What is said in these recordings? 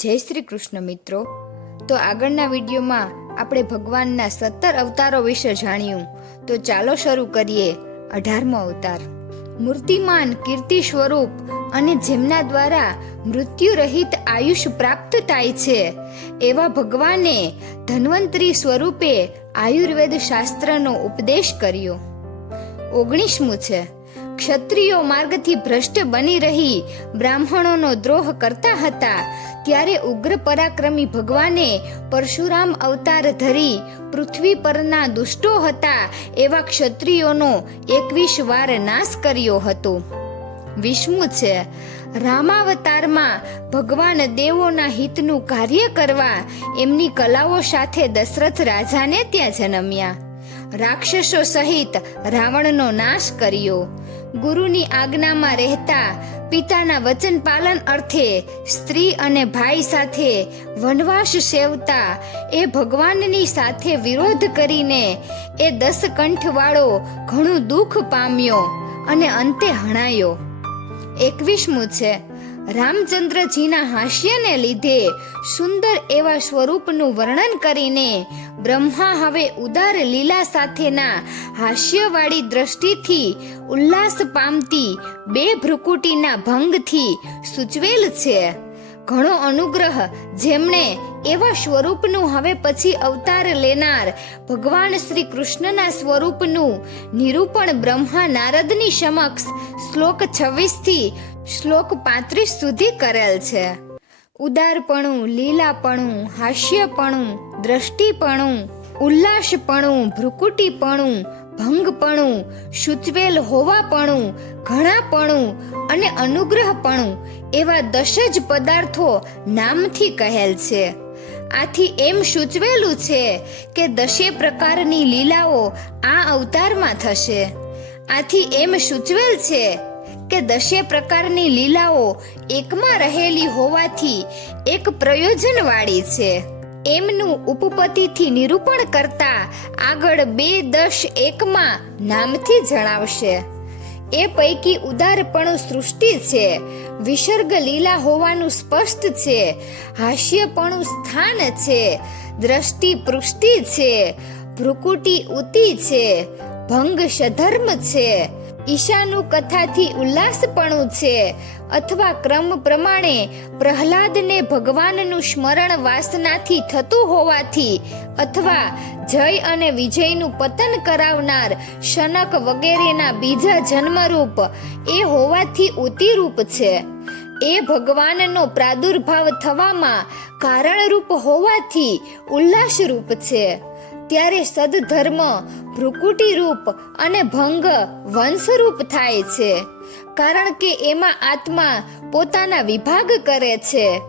જય શ્રી કૃષ્ણ મિત્રો. તો આગળના વિડીયોમાં આપણે ભગવાનના સત્તર અવતારો વિશે જાણ્યું. તો ચાલો શરૂ કરીએ અઢારમો અવતાર. મૂર્તિમાન, કીર્તિ સ્વરૂપ અને જેમના દ્વારા મૃત્યુ રહિત આયુષ પ્રાપ્ત થાય છે, એવા ભગવાને ધન્વંતરી સ્વરૂપે આયુર્વેદ શાસ્ત્રનો ઉપદેશ કર્યો. ઓગણીસમું છે. ક્ષત્રિયો માર્ગથી ભ્રષ્ટ બની રહી બ્રાહ્મણોનો દ્રોહ કરતા હતા, ત્યારે ઉગ્ર પરાક્રમી ભગવાને પરશુરામ અવતાર ધરી પૃથ્વી પરના દુષ્ટો હતા એવા ક્ષત્રિયોનો એકવીસ વાર નાશ કર્યો હતો. વિષ્ણુ છે, રામાવતારમાં ભગવાન દેવોના હિતનું કાર્ય કરવા એમની કલાઓ સાથે દશરથ રાજાને ત્યાં જન્મ્યા. રાક્ષસો સહિત રાવણનો નાશ કર્યો. ગુરુની આજ્ઞામાં રહેતા પિતાના વચન પાલન અર્થે સ્ત્રી અને ભાઈ સાથે વનવાસ સેવતા એ ભગવાનની સાથે વિરોધ કરીને એ દસ કંઠવાળો ઘણું દુઃખ પામ્યો અને અંતે હણાયો. એકવીસમું છે. રામચંદ્રજીના હાસ્યને લીધે સુંદર એવા સ્વરૂપનું વર્ણન કરીને બ્રહ્મા હવે ઉદાર લીલા સાથેના હાસ્યવાળી દ્રષ્ટિથી ઉલ્લાસ પામતી બે ભ્રુકુટીના ભંગથી સૂચવેલ છે. ઘણો અનુગ્રહ જેમણે એવા સ્વરૂપનું હવે પછી અવતાર લેનાર ભગવાન શ્રી કૃષ્ણના સ્વરૂપનું નિરૂપણ બ્રહ્મા નારદની સમક્ષ શ્લોક છવ્વીસથી શ્લોક પાંત્રીસ સુધી કરેલ છે. ઉદારપણું, લીલાપણું, હાસ્યપણું, દ્રષ્ટિપણું, ઉલ્લાસપણું, ભ્રુકુટીપણું, ભંગપણું, સૂચવેલ હોવાપણું, ઘણાપણું અને અનુગ્રહપણું એવા દસ જ પદાર્થો નામથી કહેલ છે. આથી એમ સૂચવેલું છે કે દશે પ્રકારની લીલાઓ આ અવતારમાં થશે. આથી એમ સૂચવેલ છે કે દશે પ્રકારની લીલાઓ એકમાં રહેલી હોવાથી એક પ્રયોજનવાળી છે. એમનું ઉપપતિથી નિરૂપણ કરતા આગળ બે દશ એકમાં નામથી જણાવશે. એ પૈકી ઉદારપણું સૃષ્ટિ છે, વિસર્ગ લીલા હોવાનું સ્પષ્ટ છે, હાસ્યપણું સ્થાન છે, દ્રષ્ટિ પૃષ્ટિ છે, ભ્રુકુટી ઉતિ છે, ભંગ સધર્મ છે ઈશાનું કથાથી ઉલ્લાસપણું છે. અથવા ક્રમ પ્રમાણે પ્રહલાદને ભગવાનનું સ્મરણ વાસનાથી થતું હોવાથી અથવા જય અને વિજયનું પતન કરાવનાર શનક વગેરેના બીજા જન્મરૂપ એ હોવાથી ઉતિરૂપ છે. એ ભગવાનનો પ્રાદુર્ભાવ થવામાં કારણરૂપ હોવાથી ઉલ્લાસરૂપ છે. ત્યારે સદધર્મ ભ્રુકુટી રૂપ અને ભંગ વંશરૂપ થાય છે. કારણ કે એમાં આત્મા પોતાના વિભાગ કરે છે.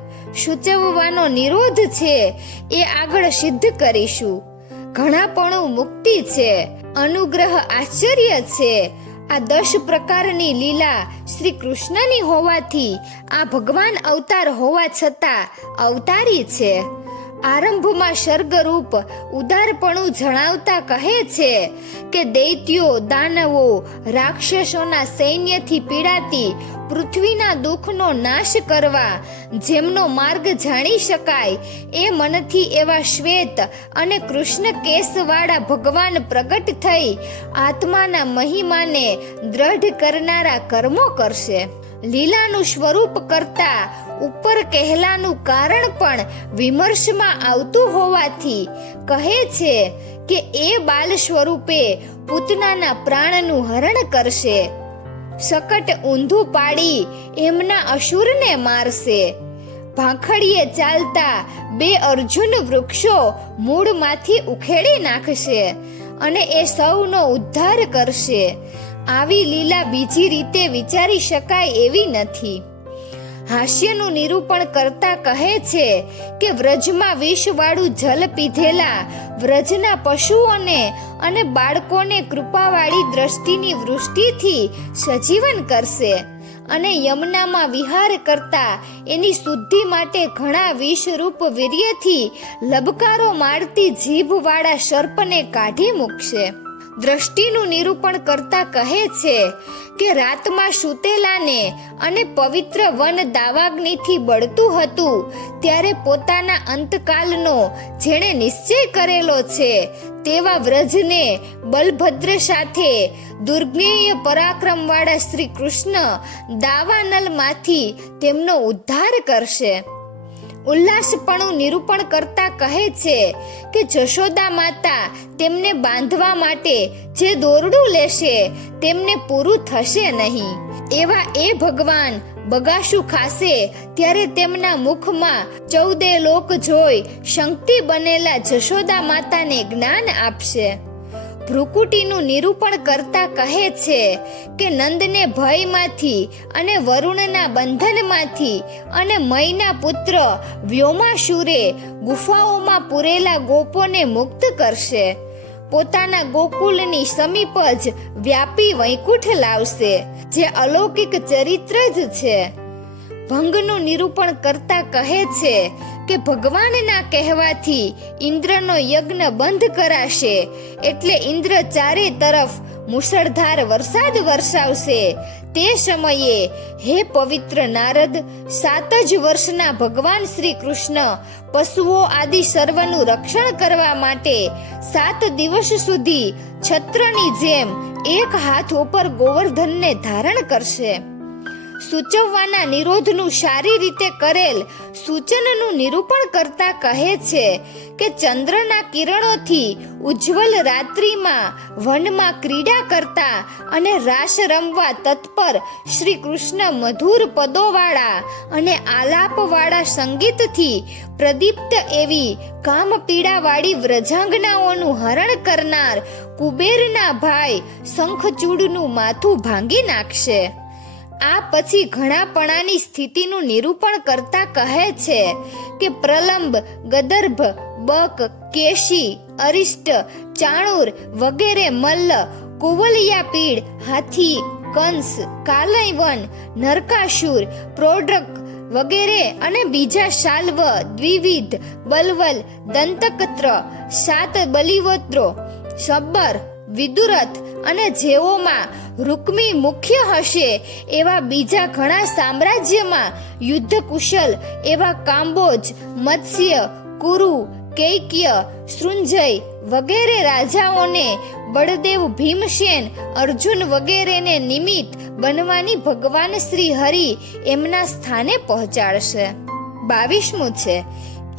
સૂચવવાનો નિરોધ છે એ આગળ સિદ્ધ કરીશું. ઘણાપણું મુક્તિ છે. અનુગ્રહ આશ્ચર્ય છે. આ દસ પ્રકારની લીલા શ્રી કૃષ્ણની હોવાથી આ ભગવાન અવતાર હોવા છતાં અવતારી છે. આરંભમાં સર્ગરૂપ ઉદારપણું જણાવતા કહે છે કે દૈત્યો, દાનવો, રાક્ષસોના સૈન્યથી પીડાતી પૃથ્વીના દુઃખનો નાશ કરવા જેમનો માર્ગ જાણી શકાય એ મનથી એવા શ્વેત અને કૃષ્ણ કેસવાળા ભગવાન પ્રગટ થઈ આત્માના મહિમાને દ્રઢ કરનારા કર્મો કરશે. લીલાનું સ્વરૂપ કરતા ઉપર કહેલાનું કારણ પણ વિમર્શમાં આવતું હોવાથી કહે છે કે એ બાલ સ્વરૂપે પૂતનાના પ્રાણનું હરણ કરશે. સકટ ઊંધું પાડી એમના અસુરને મારશે. ભાંખડીએ ચાલતા બે અર્જુન વૃક્ષો મૂળમાંથી ઉખેડી નાખશે અને એ સૌનો ઉદ્ધાર કરશે. આવી લીલા બીજી રીતે વિચારી શકાય એવી નથી. હાસ્યનું નિરૂપણ કરતા કહે છે કે વ્રજમાં વિષવાળું જલ પીધેલા વ્રજના પશુઓને અને બાળકોને કૃપાવાળી દ્રષ્ટિની વૃષ્ટિથી સજીવન કરશે અને યમુનામાં વિહાર કરતા એની શુદ્ધિ માટે ઘણા વિષરૂપ વીર્યથી લબકારો મારતી જીભવાળા સર્પને કાઢી મૂકશે. દ્રષ્ટિનું નિરૂપણ કરતા કહે છે કે રાતમાં સૂતેલાને અને પવિત્ર વન દાવાગ્નિથી બળતું હતું, ત્યારે પોતાના અંતકાલનો જેણે નિશ્ચય કરેલો છે, તેવા વ્રજને બલભદ્ર સાથે દુર્ગેય પરાક્રમવાળા શ્રી કૃષ્ણ દાવાનલમાંથી તેમનો ઉદ્ધાર કરશે. ઉલ્લાસપણું નિરૂપણ કરતા કહે છે કે જશોદા માતા તેમને બાંધવા માટે જે દોરડું લેશે, તેમને પૂરું થશે નહીં. એવા એ ભગવાન બગાસું ખાશે ત્યારે તેમના મુખમાં ચૌદે લોક જોઈ શક્તિ બનેલા જશોદા માતાને જ્ઞાન આપશે. ભ્રુકુટીનું નિરૂપણ કરતા કહે છે કે નંદને ભયમાંથી અને વરુણના બંધનમાંથી અને મયના પુત્ર વ્યોમાશુરે ગુફાઓમાં પૂરેલા ગોપોને મુક્ત કરશે. પોતાના ગોકુલની સમીપ જ વ્યાપી વૈકુંઠ લાવશે, જે અલૌકિક ચરિત્ર જ છે. ભંગનું નિરૂપણ કરતા કહે છે કે ભગવાનના કહેવાથી ઇન્દ્રનો યજ્ઞ બંધ કરાશે. એટલે ઇન્દ્ર ચારે તરફ મુશળધાર વરસાદ વરસાવશે. તે સમયે હે પવિત્ર નારદ, સાત જ વર્ષના ભગવાન શ્રી કૃષ્ણ પશુઓ આદિ સર્વનું રક્ષણ કરવા માટે સાત દિવસ સુધી છત્રની જેમ એક હાથ ઉપર ગોવર્ધનને ધારણ કરશે. સૂચવવાના નિરોધનું સારી રીતે કરેલ સૂચનનું નિરૂપણ કરતા કહે છે કે ચંદ્રના કિરણોથી ઉજ્જવલ રાત્રિમાં વનમાં ક્રીડા કરતા અને રાસ રમવા તત્પર શ્રી કૃષ્ણ મધુર પદોવાળા અને આલાપવાળા સંગીતથી પ્રદીપ્ત એવી કામપીડાવાળી વ્રજાંગનાઓનું હરણ કરનાર કુબેરના ભાઈ શંખચૂડનું માથું ભાંગી નાખશે. આ પછી ઘણાપણાની સ્થિતિનું નિરૂપણ કરતા કહે છે કે પ્રલંબ, ગદર્ભ, બક, કેશી, અરિષ્ટ, ચાણુર વગેરે મલ્લ, કુવલિયા પીડ હાથી, કંસ કાલયવન નરકાસુર પ્રોડક વગેરે અને બીજા શાલ્વ, દ્વિવિધ, બલવલ, દંતકત્ર, સાત બલિવત્રો સબ્બર વિદુરથ અને જેઓમાં રૂકમી મુખ્ય હશે, એવા બીજા ઘણા સામ્રાજ્યમાં યુદ્ધ કુશલ એવા કાંબોજ, મત્સ્ય, કુરુ, કૈક્ય, સૃંજય વગેરે રાજાઓને બળદેવ ભીમસેન, અર્જુન વગેરેને નિમિત્ત બનવાની ભગવાન શ્રી હરિ એમના સ્થાને પહોંચાડશે. બાવીસમું છે.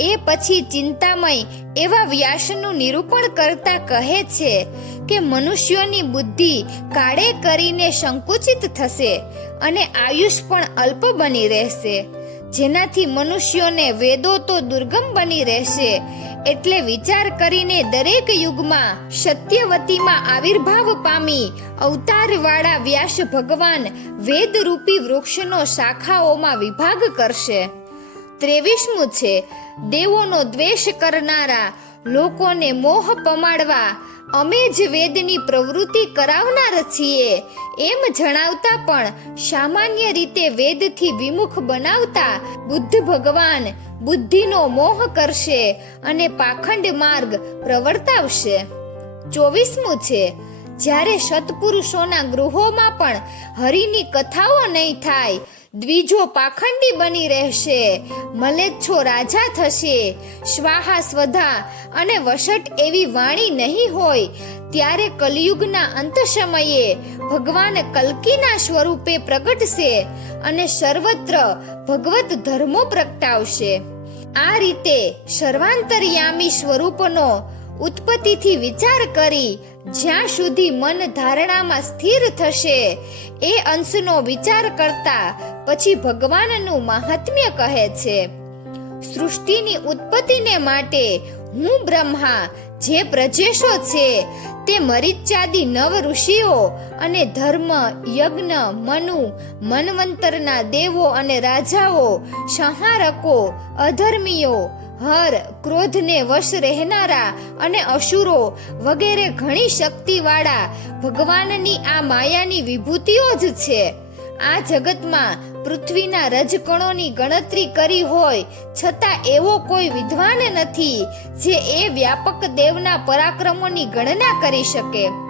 એ પછી ચિંતામય એવા વ્યાસનું નિરૂપણ કરતા કહે છે કે મનુષ્યોની બુદ્ધિ કાળે કરીને સંકુચિત થશે અને આયુષ પણ અલ્પ બની રહેશે. જેનાથી મનુષ્યોને વેદો તો દુર્ગમ બની રહેશે એટલે વિચાર કરીને દરેક યુગમાં સત્યવતીમાં આવિર્ભાવ પામી અવતારવાળા વ્યાસ ભગવાન વેદરૂપી વૃક્ષનો શાખાઓમાં વિભાગ કરશે. ત્રેવીસમું છે દેવોનો દ્વેષ કરનારા લોકોને મોહ પમાડવા અમે જ વેદની પ્રવૃત્તિ કરાવનાર છીએ. એમ જણાવતા પણ સામાન્ય રીતે વેદથી વિમુખ બનાવતા બુદ્ધ ભગવાન બુદ્ધિનો મોહ કરશે અને પાખંડ માર્ગ પ્રવર્તાવશે. ચોવીસમું છે, જ્યારે સત્પુરુષોના ગૃહોમાં પણ હરિની કથાઓ નહીં થાય દ્વિજો પાખંડી બની રહેશે. મલેચ્છો રાજા થશે. સ્વાહા સ્વધા અને વશટ એવી વાણી નહીં હોય. ત્યારે કલયુગના અંત સમયે ભગવાન કલ્કીના સ્વરૂપે પ્રગટશે અને સર્વત્ર ભગવત ધર્મો પ્રગટાવશે. આ રીતે સર્વાંતરયામી સ્વરૂપનો ઉત્પત્તિથી વિચાર કરી જ્યાં સુધી મન ધારણામાં સ્થિર થશે, એ અંશનો વિચાર કરતા પછી ભગવાનનું મહાત્મ્ય કહે છે, સૃષ્ટિની ઉત્પત્તિને માટે હું બ્રહ્મા, જે પ્રજેશો છે, તે મરિચાદી નવ ઋષિઓ અને ધર્મ, યજ્ઞ, મનુ, મનવંતરના દેવો અને રાજાઓ, સંહારકો, અધર્મીઓ હર, ક્રોધને વશ રહેનારા અને અસુરો વગેરે ઘણી શક્તિવાળા. ભગવાનની આ માયાની વિભૂતિઓ જ છે. આ જગતમાં પૃથ્વીના રજકણોની ગણતરી કરી હોય છતાં એવો કોઈ વિદ્વાન નથી જે એ વ્યાપક દેવના પરાક્રમોની ગણના કરી શકે.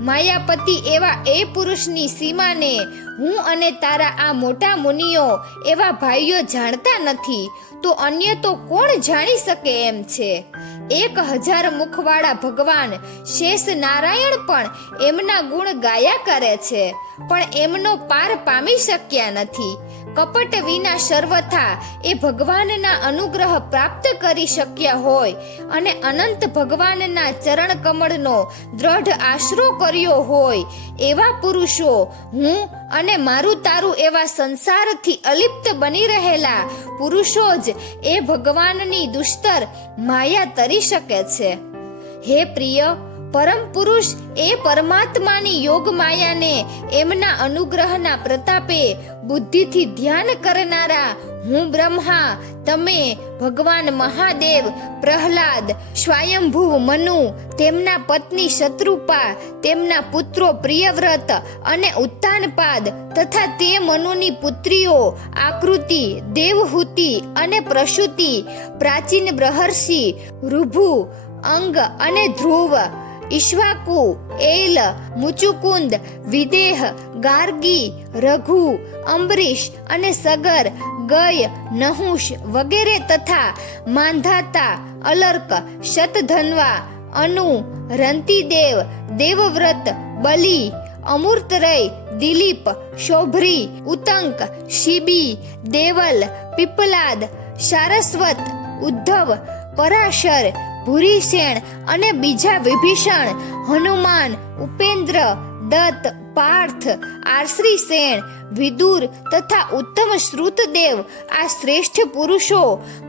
માયાપતિ એવા એ પુરુષની સીમાને હું અને તારા આ મોટા મુનિઓ એવા ભાઈઓ જાણતા નથી, તો અન્ય તો કોણ જાણી શકે એમ છે? એક હજાર મુખવાળા ભગવાન શેષ નારાયણ પણ એમના ગુણ ગાયા કરે છે, પણ એમનો પાર પામી શક્યા નથી. કપટ વિના સર્વથા એ ભગવાનના અનુગ્રહ પ્રાપ્ત કરી શક્યા હોય અને અનંત ભગવાનના ચરણ કમળનો દ્રઢ આશરો કર્યો હોય એવા પુરુષો હું અને મારું તારું એવા સંસારથી અલિપ્ત બની રહેલા પુરુષો જ એ ભગવાનની દુષ્તર માયા તરી શકે છે. હે પ્રિય પરમ પુરુષ એ પરમાત્માની યોગ માયાને એમના અનુગ્રહના પ્રતાપે બુદ્ધિથી ધ્યાન કરનારા હું બ્રહ્મા, તમે ભગવાન મહાદેવ, પ્રહલાદ સ્વયંભુવ મનુ, તેમના પત્ની શત્રુપા, તેમના પુત્રો પ્રિયવ્રત અને ઉત્તાનપાદ તથા તે મનુની પુત્રીઓ, આકૃતિ, દેવહૂતિ અને પ્રસૂતિ, પ્રાચીન બ્રહર્ષિ ઋભુ અંગ અને ધ્રુવ ઈશ્વાકુ એલ મુચુકુંદ વિદેહ ગાર્ગી રઘુ અંબરીશ અને સગર ગય નહુષ વગેરે તથા માંધાતા અલર્ક શતધનવા અનુ રંતિદેવ દેવવ્રત બલિ અમૂર્તરય દિલીપ શોભરી ઉતંક શિબી દેવલ પીપલાદ સારસ્વત ઉદ્ધવ પરાશર ભૂરીસેણ અને બીજા વિભીષણ, હનુમાન, ઉપેન્દ્ર, દત્ત, પાર્થ આશ્રી સેણ વિદુર તથા ઉત્તમ શ્રુતદેવ આ શ્રેષ્ઠ પુરુષો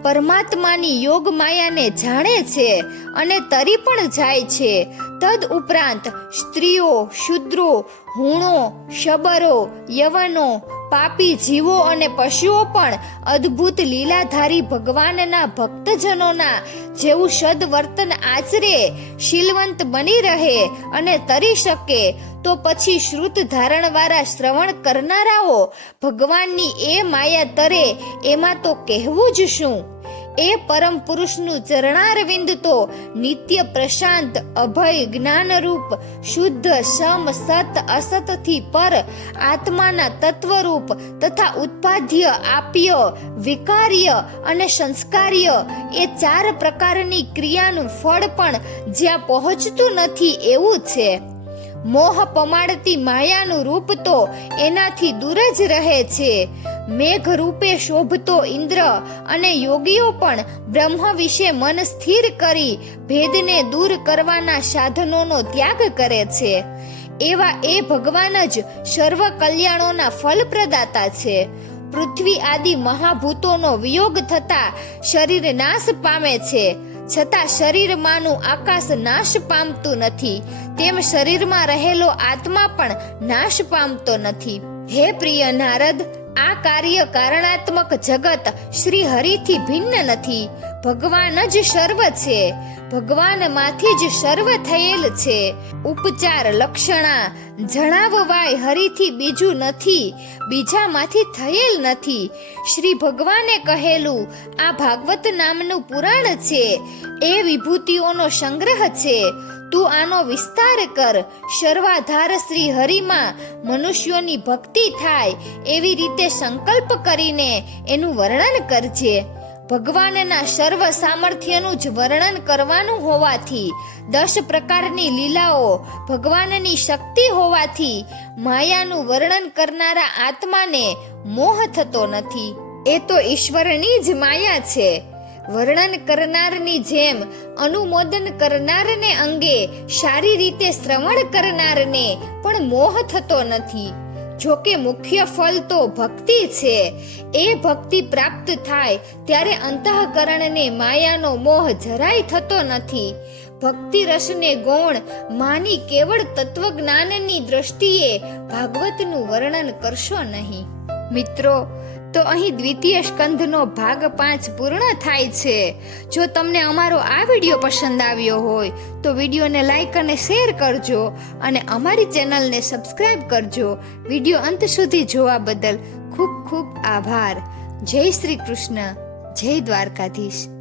પરમાત્માની યોગ માયાને જાણે છે અને તરી પણ જાય છે. તદ ઉપરાંત સ્ત્રીઓ, શુદ્રો, હુણો, શબરો, યવનો પાપી જીવો અને પશુઓ પણ અદ્ભુત લીલાધારી ભગવાનના ભક્તજનોના જેવું સદવર્તન આચરે, શીલવંત બની રહે અને તરી શકે, તો પછી શ્રુત ધારણવાળા શ્રવણ કરનારાઓ ભગવાનની એ માયા તરે, એમાં તો કહેવું જ શું? એ પરમ પુરુષનું ચરણારવિંદ તો નિત્ય પ્રશાંત, અભય, જ્ઞાનરૂપ, શુદ્ધ, સમ, સત, અસતથી પર આત્માના તત્વરૂપ તથા ઉત્પાદ્ય, આપ્ય, વિકાર્ય અને સંસ્કાર્ય એ ચાર પ્રકારની ક્રિયાનું ફળ પણ જ્યાં પહોંચતું નથી એવું છે. મોહ પમાડતી માયાનું રૂપ તો એનાથી દૂર જ રહે છે. મેઘ રૂપે શોભતો ઇન્દ્ર અને યોગીઓ પણ બ્રહ્મ વિશે મન સ્થિર કરી ભેદને દૂર કરવાના સાધનોનો ત્યાગ કરે છે. એવા એ ભગવાન જ સર્વ કલ્યાણોના ફલપ્રદાતા છે. પૃથ્વી આદિ મહાભૂતોનો વિયોગ થતા શરીર નાશ પામે છે. છતાં શરીરમાંનું આકાશ નાશ પામતું નથી. તેમ શરીરમાં રહેલો આત્મા પણ નાશ પામતો નથી. હે પ્રિય નારદ આ કાર્ય કારણાત્મક જગત શ્રી હરિથી ભિન્ન નથી. ભગવાન જ સર્વ છે. ભગવાનમાંથી જ સર્વ થયેલ છે. ઉપચાર લક્ષણા જણાવવાય હરિથી બીજું નથી. બીજામાંથી થયેલ નથી. શ્રી ભગવાને કહેલું, આ ભાગવત નામનું પુરાણ છે. એ વિભૂતિઓનો સંગ્રહ છે. તું આનો વિસ્તાર કર. સર્વાધાર શ્રી હરિમાં મનુષ્યોની ભક્તિ થાય. એવી રીતે સંકલ્પ કરીને એનું વર્ણન કરજે. ભગવાનના સર્વ સામર્થ્યનું જ વર્ણન કરવાનું હોવાથી, દસ પ્રકારની લીલાઓ ભગવાનની શક્તિ હોવાથી, માયાનું વર્ણન કરનારા આત્માને મોહ થતો નથી. એ તો ઈશ્વરની જ માયા છે. વર્ણન કરનારની જેમ, અનુમોદન કરનારને અંગે સારી રીતે શ્રવણ કરનારને પણ મોહ થતો નથી. જોકે મુખ્ય ફળ તો ભક્તિ છે. એ ભક્તિ પ્રાપ્ત થાય ત્યારે અંતઃકરણને માયાનો મોહ જરાય થતો નથી. ભક્તિ રસને ગૌણ માની કેવળ તત્વજ્ઞાનની દ્રષ્ટિએ ભાગવતનું વર્ણન કરશો નહીં. મિત્રો તો અહીં દ્વિતીય સ્કંધનો ભાગ પાંચ પૂર્ણ થાય છે. જો તમને અમારો આ વીડિયો પસંદ આવ્યો હોય, તો વિડીયોને લાઈક અને શેર કરજો અને અમારી ચેનલને સબસ્ક્રાઈબ કરજો. વીડિયો અંત સુધી જોવા બદલ ખૂબ ખૂબ આભાર. જય શ્રી કૃષ્ણ. જય દ્વારકાધીશ.